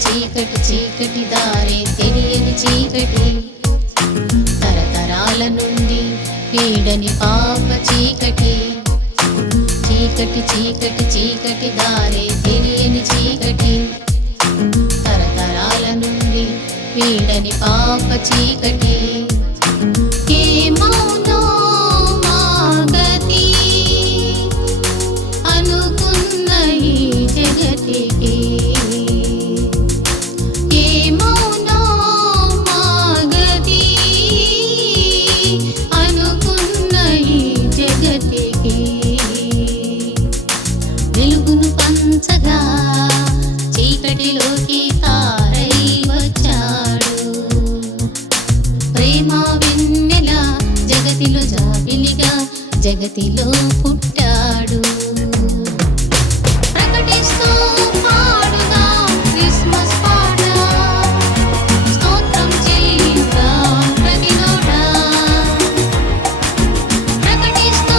చీకటి చీకటి దారే తెలియని చీకటి. తరతరాల నుండి వీడని పాప చీకటి. చీకటి చీకటి చీకటి దారే తెలియని చీకటి. తరతరాల నుండి వీడని పాప చీకటి. ప్రకృతిలో పుట్టాడు. ప్రకటిస్తూ పాడుగా క్రిస్మస్ పాట. స్తోత్రం ప్రకటిస్తూ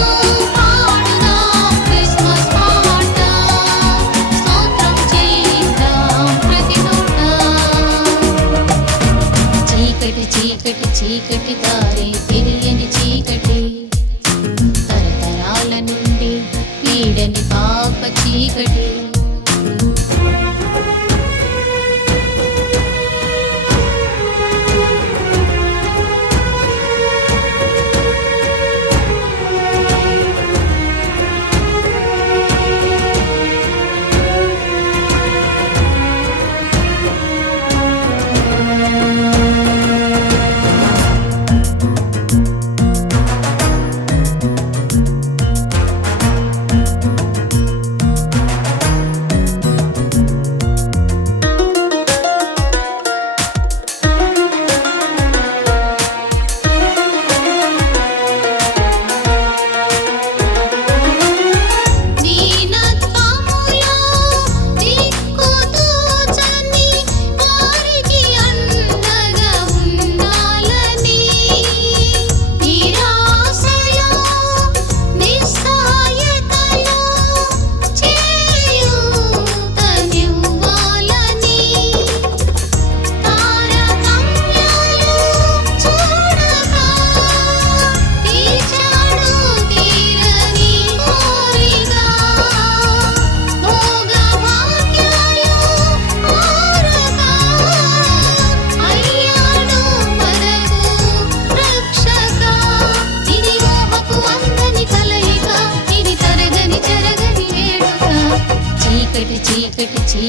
పాడుగా క్రిస్మస్ పాట. స్తోత్రం చీకటి చీకటి చీకటి దారి తెలియని చీకటి. చీకటి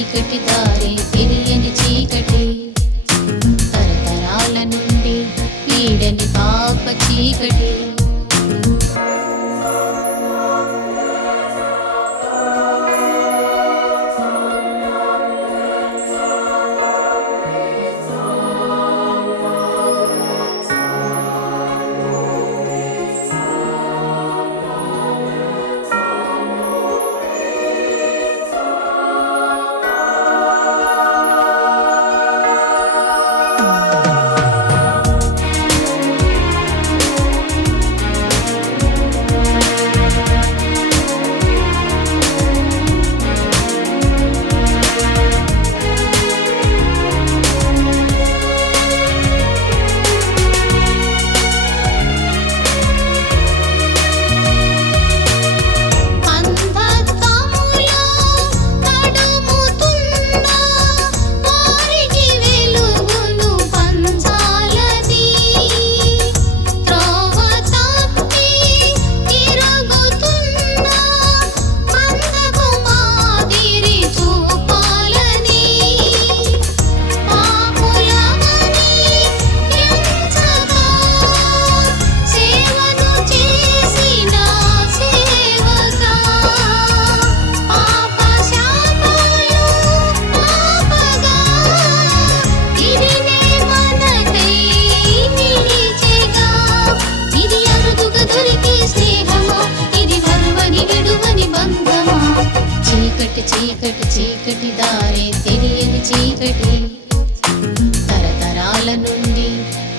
చీకటి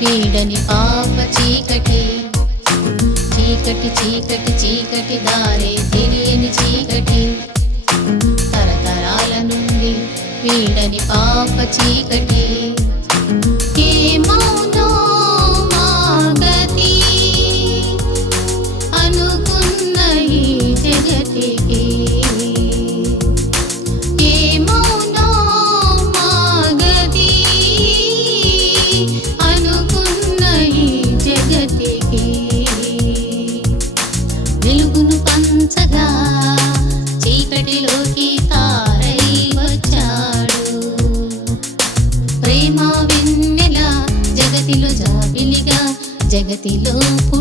వీడని పాప చీకటి. చీకటి చీకటి చీకటి దారే తెలియని చీకటి. తరతరాల నుండి వీడని పాప చీకటి. காலத்திலும்